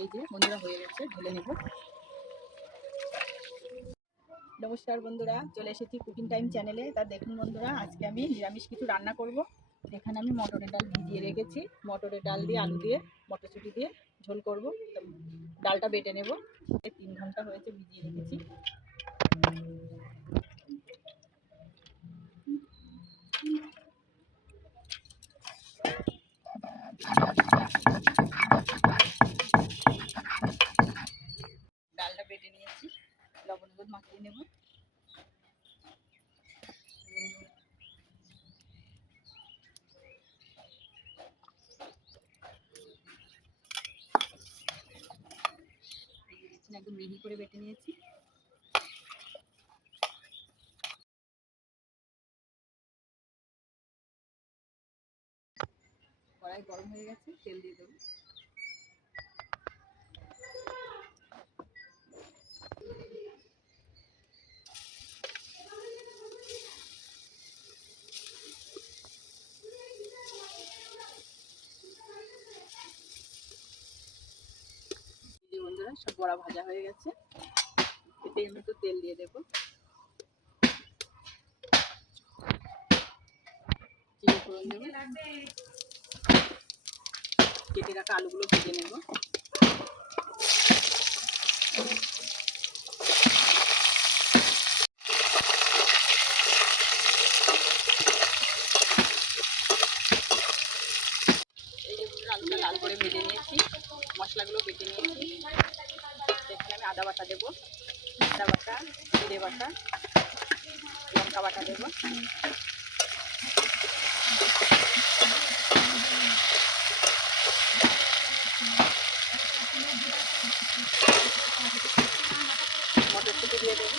এই যে বন্ধুরা হয়ে গেছে, ঢেলে নেব। নমস্কার বন্ধুরা, চলে এসেছি কুকিং টাইম চ্যানেলে। তা দেখুন বন্ধুরা, আজকে আমি নিরামিষ কিছু রান্না করব। এখানে আমি মটরের ডাল ভিজিয়ে রেখেছি। মটরের ডাল দিয়ে আলু দিয়ে মটরশুঁটি দিয়ে ঝোল করব। ডালটা বেটে নেব। 3 ঘন্টা হয়েছে ভিজিয়ে রেখেছি। ডালটা বেটে নিয়েছি, লবণ হলুদ মাখিয়ে নেব। একদম মিহি করে বেটে নিয়েছি। কড়াই গরম হয়ে গেছে, তেল দিয়ে দেবো। বন্ধুরা সব বড়া ভাজা হয়ে গেছে, এতে আমি একটু তেল দিয়ে দেবো। জিরে ফোড়ন দেবো, কেটে রাখা আলুগুলো ভেজে নেব। এই যে আলুটা লাল করে ভেজে নিয়েছি, মশলাগুলো বেটে নিয়েছি। এখানে আমি আদা বাটা দেবো, আদা বাটা, জিরে বাটা, লঙ্কা বাটা দেবো। মটরশুঁটি দিয়ে দেবো।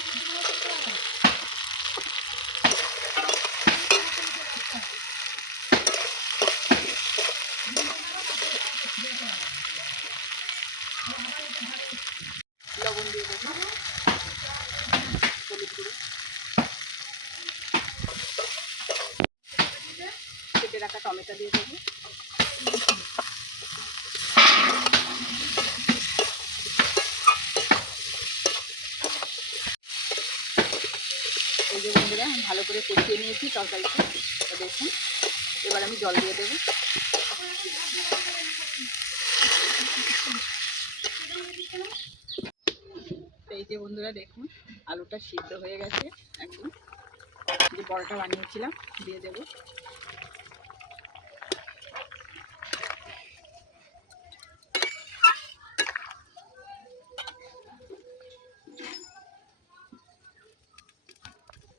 লবণ দিয়ে দেবো, হলুদ গুঁড়ো, কেটে রাখা টমেটো দিয়ে দেবো। এই যে বন্ধুরা আমি ভালো করে কষিয়ে নিয়েছি তরকারিটা, দেখুন। এবার আমি জল দিয়ে দেবো। এই যে বন্ধুরা দেখুন, আলুটা সিদ্ধ হয়ে গেছে একদম। যে বড়াটা বানিয়েছিলাম দিয়ে দেবো।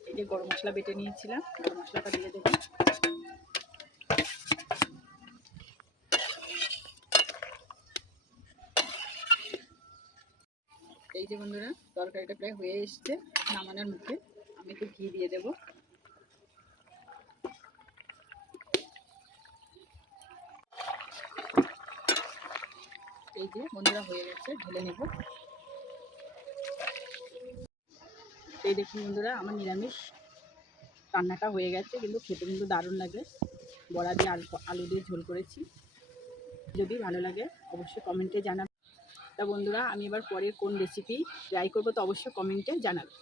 এই যে গরম মশলা বেটে নিয়েছিলাম, গরম মশলাটা দিয়ে দেবো। এই যে বন্ধুরা তরকারিটা প্রায় হয়ে এসছে, নামানোর মুখে। আমি একটু ঘি দিয়ে দেবো। এই যে বন্ধুরা হয়ে গেছে, ঢেলে নেব। এই দেখুন বন্ধুরা, আমার নিরামিষ রান্নাটা হয়ে গেছে, কিন্তু খেতে কিন্তু দারুণ লাগে। বড়া দিয়ে আলু দিয়ে ঝোল করেছি। যদি ভালো লাগে অবশ্যই কমেন্টে জানাবেন। তা বন্ধুরা, আমি এবার পরের কোন রেসিপি ট্রাই করবো তো অবশ্যই কমেন্টে জানাবেন।